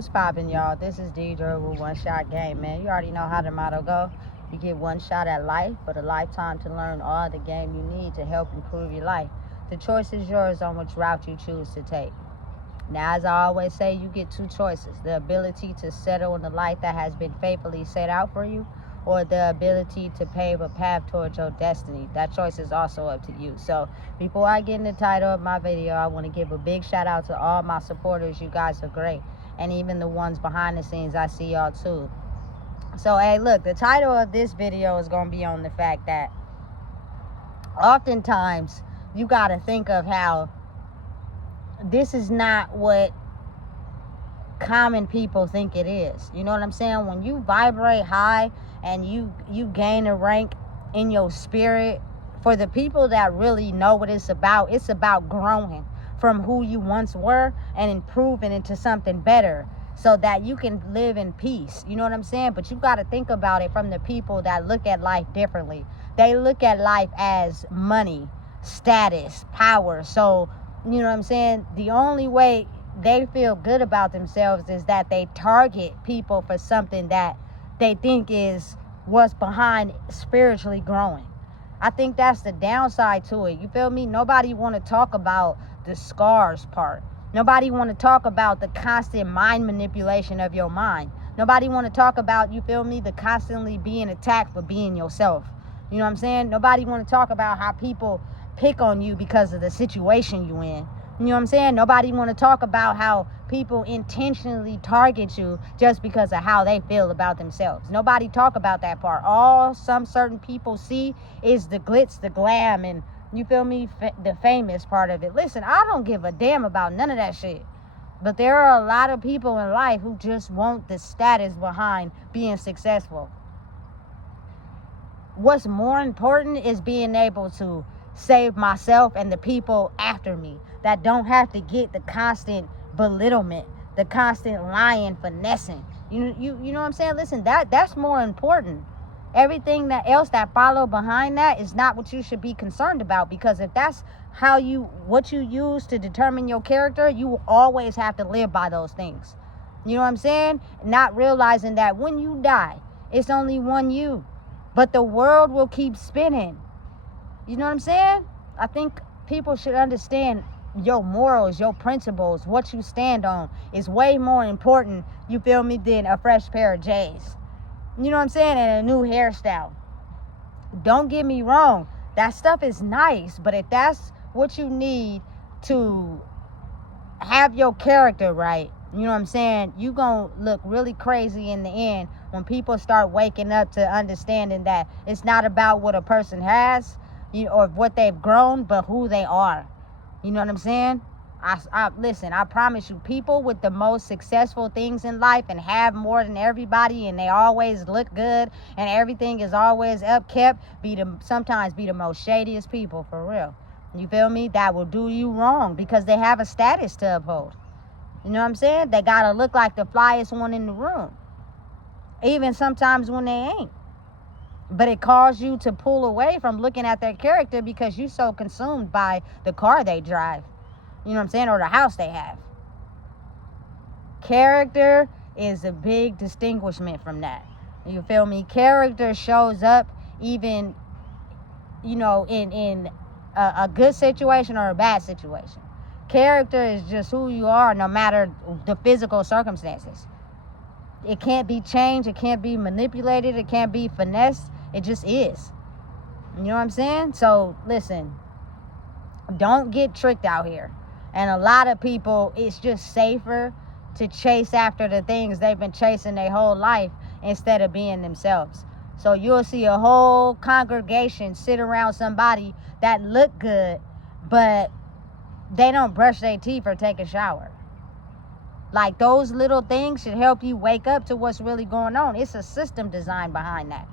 What's poppin', y'all? This is Deidre with One Shot Game, man. You already know how the motto go. You get one shot at life, but a lifetime to learn all the game you need to help improve your life. The choice is yours on which route you choose to take. Now, as I always say, you get two choices. The ability to settle in the life that has been faithfully set out for you, or the ability to pave a path towards your destiny. That choice is also up to you. So before I get in the title of my video, I want to give a big shout out to all my supporters. You guys are great. And even the ones behind the scenes, I see y'all too. So, hey, look, the title of this video is going to be on the fact that oftentimes you got to think of how this is not what common people think it is. You know what I'm saying? When you vibrate high and you gain a rank in your spirit, for the people that really know what it's about growing from who you once were and improving into something better so that you can live in peace. You know what I'm saying? But you got to think about it from the people that look at life differently. They look at life as money, status, power. So, you know what I'm saying? The only way they feel good about themselves is that they target people for something that they think is what's behind spiritually growing. I think that's the downside to it. You feel me? Nobody want to talk about the scars part. Nobody want to talk about the constant mind manipulation of your mind. Nobody want to talk about, you feel me, the constantly being attacked for being yourself. You know what I'm saying? Nobody want to talk about how people pick on you because of the situation you in. You know what I'm saying? Nobody want to talk about how people intentionally target you just because of how they feel about themselves. Nobody talk about that part. All some certain people see is the glitz, the glam, and you feel me, the famous part of it. Listen, I don't give a damn about none of that shit. But there are a lot of people in life who just want the status behind being successful. What's more important is being able to save myself and the people after me that don't have to get the constant belittlement, the constant lying, finessing. You know what I'm saying? Listen, that's more important. Everything that else that follow behind that is not what you should be concerned about, because if that's what you use to determine your character, you will always have to live by those things. You know what I'm saying? Not realizing that when you die, it's only one you, but the world will keep spinning. You know what I'm saying? I think people should understand your morals, your principles, what you stand on is way more important, you feel me, than a fresh pair of J's. You know what I'm saying? And a new hairstyle. Don't get me wrong. That stuff is nice, but if that's what you need to have your character right, you know what I'm saying, you gonna look really crazy in the end when people start waking up to understanding that it's not about what a person has, or what they've grown, but who they are. You know what I'm saying? Listen, I promise you, people with the most successful things in life and have more than everybody, and they always look good and everything is always upkept, sometimes be the most shadiest people, for real. You feel me? That will do you wrong because they have a status to uphold. You know what I'm saying? They gotta look like the flyest one in the room, even sometimes when they ain't. But it calls you to pull away from looking at their character because you're so consumed by the car they drive. You know what I'm saying? Or the house they have. Character is a big distinguishment from that. You feel me? Character shows up even, in a good situation or a bad situation. Character is just who you are no matter the physical circumstances. It can't be changed. It can't be manipulated. It can't be finessed. It just is. You know what I'm saying? So, listen, don't get tricked out here. And a lot of people, it's just safer to chase after the things they've been chasing their whole life instead of being themselves. So you'll see a whole congregation sit around somebody that look good, but they don't brush their teeth or take a shower. Like, those little things should help you wake up to what's really going on. It's a system designed behind that.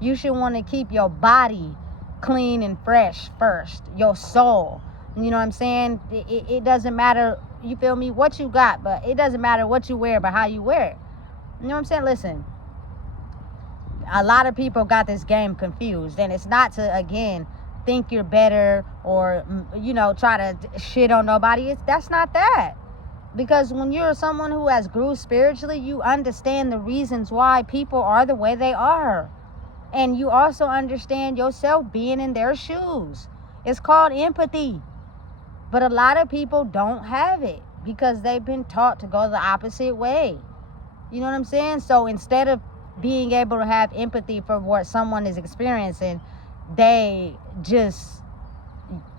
You should want to keep your body clean and fresh first. Your soul. You know what I'm saying? It doesn't matter, you feel me, what you got, but it doesn't matter what you wear, but how you wear it. You know what I'm saying? Listen, a lot of people got this game confused, and it's not to, again, think you're better or, try to shit on nobody. That's not that. Because when you're someone who has grew spiritually, you understand the reasons why people are the way they are. And you also understand yourself being in their shoes. It's called empathy. But a lot of people don't have it because they've been taught to go the opposite way. You know what I'm saying? So instead of being able to have empathy for what someone is experiencing, they just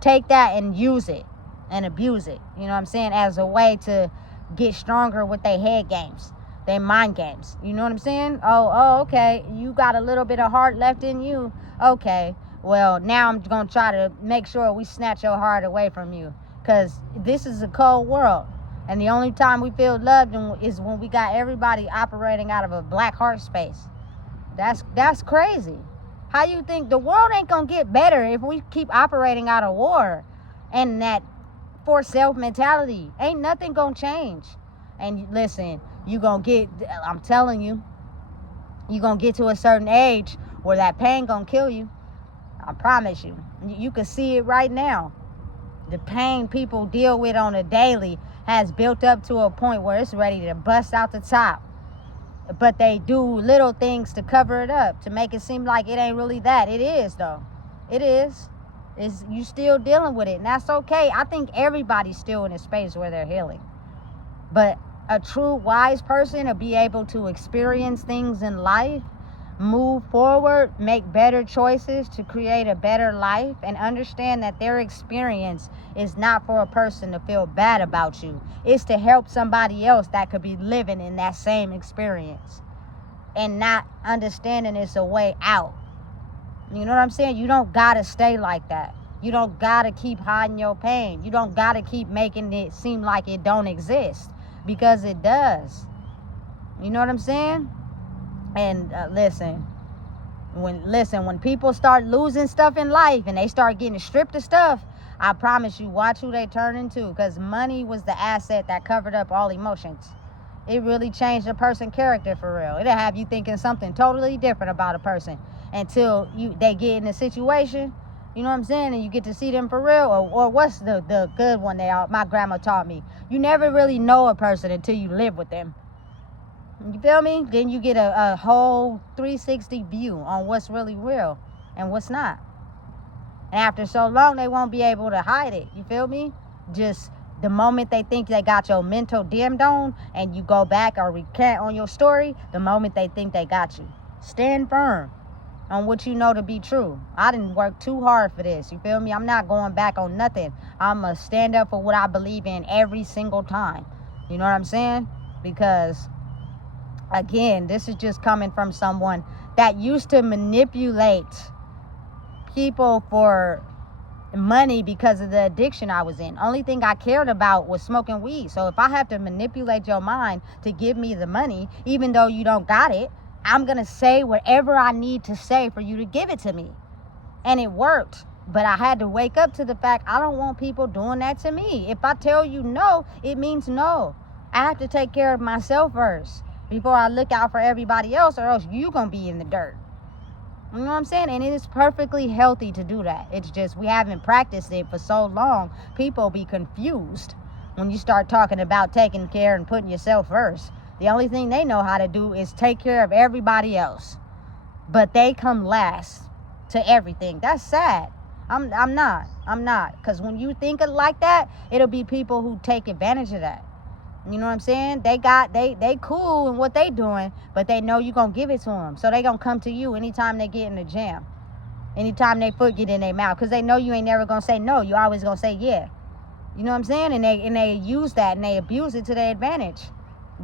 take that and use it and abuse it, you know what I'm saying, as a way to get stronger with their head games, their mind games. You know what I'm saying? Oh, okay, you got a little bit of heart left in you. Okay, well, now I'm going to try to make sure we snatch your heart away from you, because this is a cold world. And the only time we feel loved is when we got everybody operating out of a black heart space. That's crazy. How you think the world ain't gonna get better if we keep operating out of war and that for self mentality? Ain't nothing gonna change. And listen, I'm telling you, you gonna get to a certain age where that pain gonna kill you. I promise you. You can see it right now. The pain people deal with on a daily has built up to a point where it's ready to bust out the top. But they do little things to cover it up, to make it seem like it ain't really that. It is, though. It is. You still dealing with it, and that's okay. I think everybody's still in a space where they're healing. But a true wise person will be able to experience things in life, move forward, make better choices to create a better life, and understand that their experience is not for a person to feel bad about you. It's to help somebody else that could be living in that same experience, and not understanding it's a way out. You know what I'm saying? You don't gotta stay like that. You don't gotta keep hiding your pain. You don't gotta keep making it seem like it don't exist, because it does. You know what I'm saying? And listen, when people start losing stuff in life and they start getting stripped of stuff, I promise you, watch who they turn into, because money was the asset that covered up all emotions. It really changed a person's character for real. It'll have you thinking something totally different about a person until they get in a situation, you know what I'm saying, and you get to see them for real. Or what's the good one my grandma taught me? You never really know a person until you live with them. You feel me? Then you get a whole 360 view on what's really real and what's not. And after so long, they won't be able to hide it. You feel me? Just the moment they think they got your mental dimmed on and you go back or recant on your story, the moment they think they got you. Stand firm on what you know to be true. I didn't work too hard for this. You feel me? I'm not going back on nothing. I'm going to stand up for what I believe in every single time. You know what I'm saying? Because again, this is just coming from someone that used to manipulate people for money because of the addiction I was in. Only thing I cared about was smoking weed. So if I have to manipulate your mind to give me the money, even though you don't got it, I'm going to say whatever I need to say for you to give it to me. And it worked. But I had to wake up to the fact I don't want people doing that to me. If I tell you no, it means no. I have to take care of myself first before I look out for everybody else, or else you gonna be in the dirt. You know what I'm saying? And it is perfectly healthy to do that. It's just we haven't practiced it for so long. People be confused when you start talking about taking care and putting yourself first. The only thing they know how to do is take care of everybody else. But they come last to everything. That's sad. I'm not. Because when you think of like that, it'll be people who take advantage of that. You know what I'm saying? They cool in what they doing, but they know you gonna give it to them. So they gonna come to you anytime they get in the jam. Anytime they foot get in their mouth. Because they know you ain't never gonna say no. You always gonna say yeah. You know what I'm saying? And they use that and they abuse it to their advantage.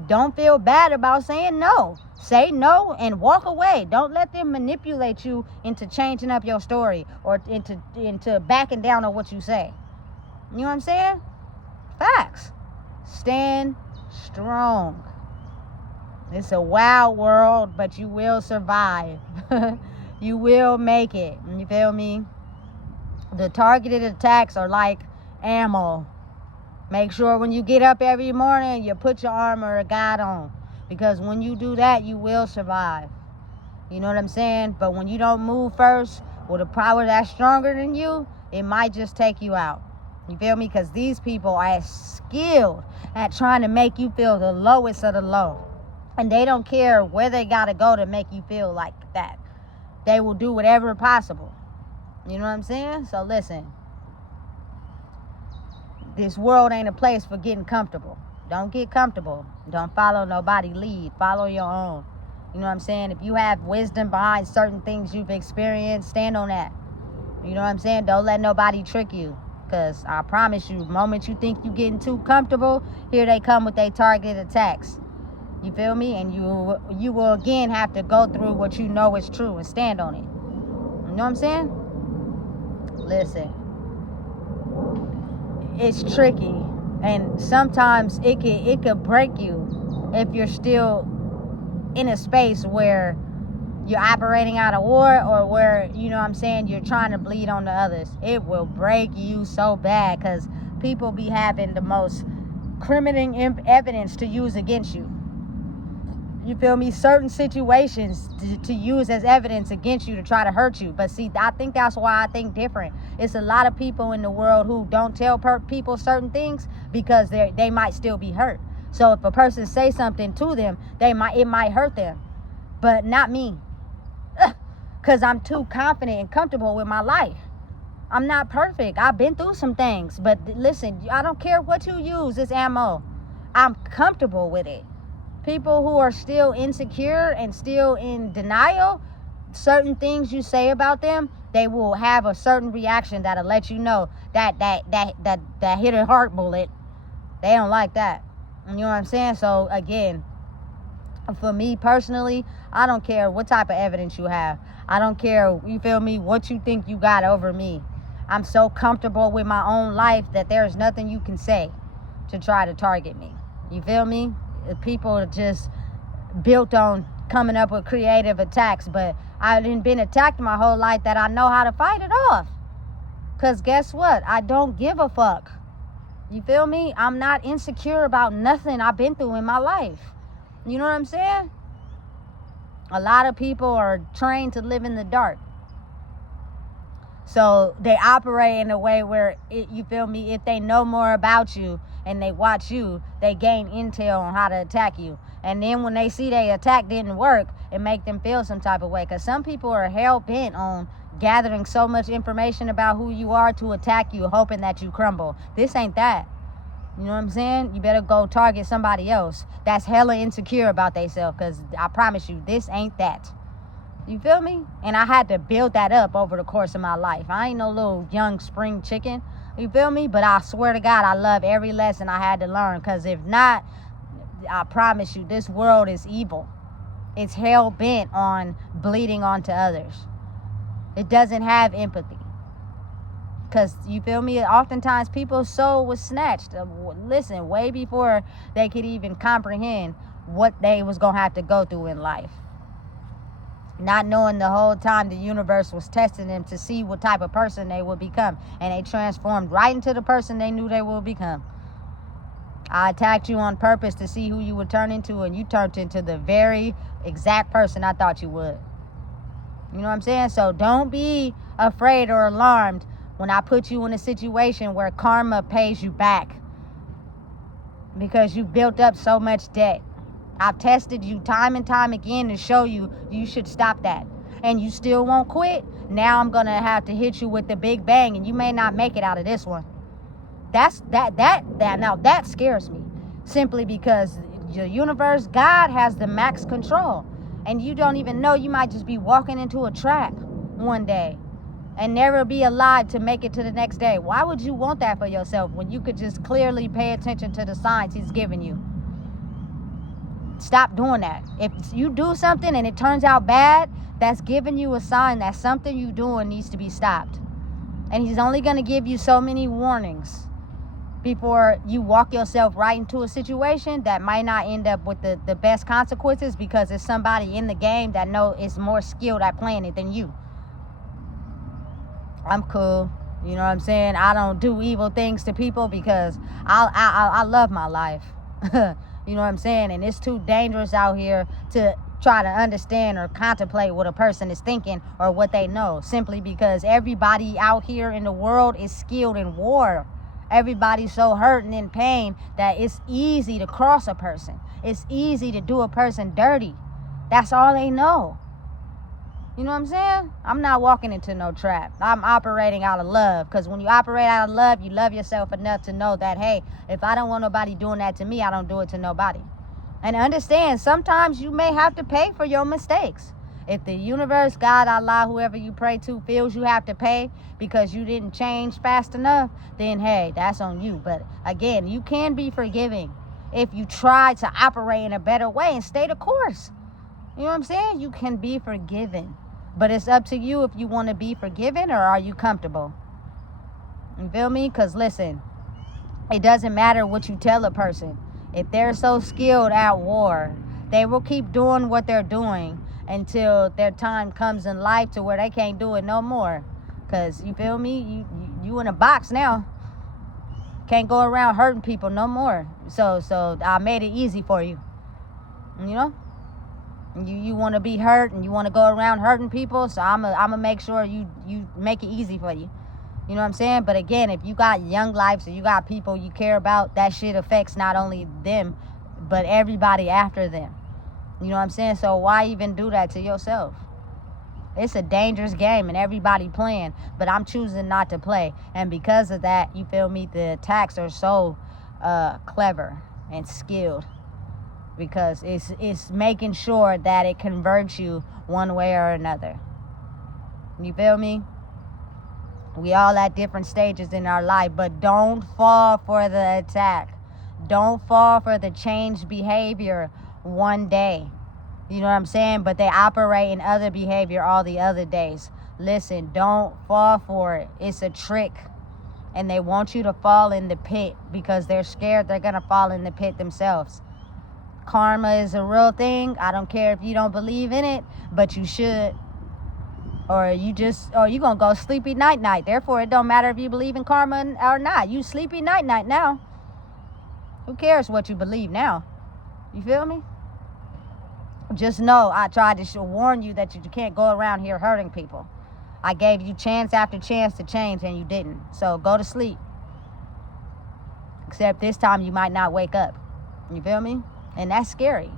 Don't feel bad about saying no. Say no and walk away. Don't let them manipulate you into changing up your story or into backing down on what you say. You know what I'm saying? Facts. Stand strong. It's a wild world, but you will survive. You will make it. You feel me? The targeted attacks are like ammo. Make sure when you get up every morning, you put your armor of God on. Because when you do that, you will survive. You know what I'm saying? But when you don't move first with a power that's stronger than you, it might just take you out. You feel me? Because these people are skilled at trying to make you feel the lowest of the low. And they don't care where they got to go to make you feel like that. They will do whatever possible. You know what I'm saying? So listen. This world ain't a place for getting comfortable. Don't get comfortable. Don't follow nobody lead. Follow your own. You know what I'm saying? If you have wisdom behind certain things you've experienced, stand on that. You know what I'm saying? Don't let nobody trick you. Because I promise you, the moment you think you're getting too comfortable, here they come with their targeted attacks. You feel me? And you will again have to go through what you know is true and stand on it. You know what I'm saying? Listen. It's tricky. And sometimes it could break you if you're still in a space where you're operating out of war, or where, you know what I'm saying, you're trying to bleed on the others. It will break you so bad, because people be having the most criminating evidence to use against you. You feel me? Certain situations to use as evidence against you to try to hurt you. But see, I think that's why I think different. It's a lot of people in the world who don't tell people certain things because they might still be hurt. So if a person say something to them, it might hurt them, but not me, because I'm too confident and comfortable with my life. I'm not perfect. I've been through some things, but listen, I don't care what you use. It's ammo. I'm comfortable with it. People who are still insecure and still in denial, certain things you say about them, they will have a certain reaction that'll let you know that hit a heart bullet. They don't like that. You know what I'm saying? So again, for me personally, I don't care what type of evidence you have. I don't care, you feel me, what you think you got over me. I'm so comfortable with my own life that there's nothing you can say to try to target me. You feel me? People are just built on coming up with creative attacks, but I didn't been attacked my whole life that I know how to fight it off. Because guess what? I don't give a fuck. You feel me? I'm not insecure about nothing I've been through in my life. You know what I'm saying? A lot of people are trained to live in the dark. So they operate in a way where, you feel me, if they know more about you and they watch you, they gain intel on how to attack you. And then when they see their attack didn't work, it make them feel some type of way. Because some people are hell-bent on gathering so much information about who you are to attack you, hoping that you crumble. This ain't that. You know what I'm saying? You better go target somebody else that's hella insecure about themselves, because I promise you, this ain't that. You feel me? And I had to build that up over the course of my life. I ain't no little young spring chicken. You feel me? But I swear to God, I love every lesson I had to learn. Because if not, I promise you, this world is evil. It's hell-bent on bleeding onto others. It doesn't have empathy. Because, you feel me, oftentimes people's soul was snatched. Listen, way before they could even comprehend what they was going to have to go through in life. Not knowing the whole time the universe was testing them to see what type of person they would become. And they transformed right into the person they knew they would become. I attacked you on purpose to see who you would turn into, and you turned into the very exact person I thought you would. You know what I'm saying? So don't be afraid or alarmed when I put you in a situation where karma pays you back, because you built up so much debt. I've tested you time and time again to show you should stop that. And you still won't quit. Now I'm going to have to hit you with the big bang, and you may not make it out of this one. Now that scares me. Simply because the universe, God has the max control. And you don't even know, you might just be walking into a trap one day and never be alive to make it to the next day. Why would you want that for yourself when you could just clearly pay attention to the signs he's giving you? Stop doing that. If you do something and it turns out bad, that's giving you a sign that something you doing needs to be stopped. And he's only going to give you so many warnings before you walk yourself right into a situation that might not end up with the best consequences, because it's somebody in the game that is more skilled at playing it than you. I'm cool. You know what I'm saying? I don't do evil things to people because I love my life. You know what I'm saying? And it's too dangerous out here to try to understand or contemplate what a person is thinking or what they know, simply because everybody out here in the world is skilled in war. Everybody's so hurt and in pain that it's easy to cross a person. It's easy to do a person dirty. That's all they know. You know what I'm saying? I'm not walking into no trap. I'm operating out of love. Because when you operate out of love, you love yourself enough to know that, hey, if I don't want nobody doing that to me, I don't do it to nobody. And understand, sometimes you may have to pay for your mistakes. If the universe, God, Allah, whoever you pray to, feels you have to pay because you didn't change fast enough, then hey, that's on you. But again, you can be forgiving if you try to operate in a better way and stay the course. You know what I'm saying? You can be forgiven. But it's up to you if you want to be forgiven or are you comfortable. You feel me? Because listen, it doesn't matter what you tell a person. If they're so skilled at war, they will keep doing what they're doing until their time comes in life to where they can't do it no more. Because, you feel me? You in a box now. Can't go around hurting people no more. So I made it easy for you. You know? You want to be hurt and you want to go around hurting people, so I'm gonna make sure you make it easy for you. You know what I'm saying? But again, if you got young lives or you got people you care about, that shit affects not only them, but everybody after them. You know what I'm saying? So why even do that to yourself? It's a dangerous game and everybody playing, but I'm choosing not to play. And because of that, you feel me, the attacks are so clever and skilled. Because it's making sure that it converts you one way or another. You feel me? We all at different stages in our life, but don't fall for the attack. Don't fall for the changed behavior one day. You know what I'm saying? But they operate in other behavior all the other days. Listen, don't fall for it. It's a trick. And they want you to fall in the pit because they're scared they're going to fall in the pit themselves. Karma is a real thing. I don't care if you don't believe in it, but you should. Or you gonna go sleepy night. Therefore, it don't matter if you believe in karma or not. You sleepy night now. Who cares what you believe now? You feel me? Just know I tried to warn you that you can't go around here hurting people. I gave you chance after chance to change and you didn't. So go to sleep. Except this time you might not wake up. You feel me? And that's scary.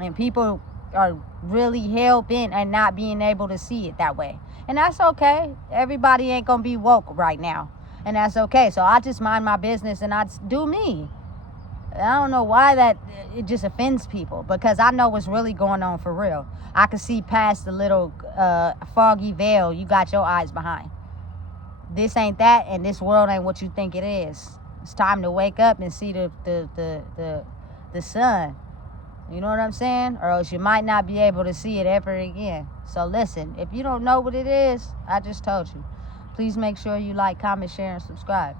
And people are really hell-bent and not being able to see it that way. And that's okay. Everybody ain't gonna be woke right now. And that's okay. So I just mind my business and I do me. I don't know why that it just offends people, because I know what's really going on for real. I can see past the little foggy veil you got your eyes behind. This ain't that, and this world ain't what you think it is. It's time to wake up and see the sun. You know what I'm saying? Or else you might not be able to see it ever again. So listen, if you don't know what it is, I just told you. Please make sure you like, comment, share, and subscribe.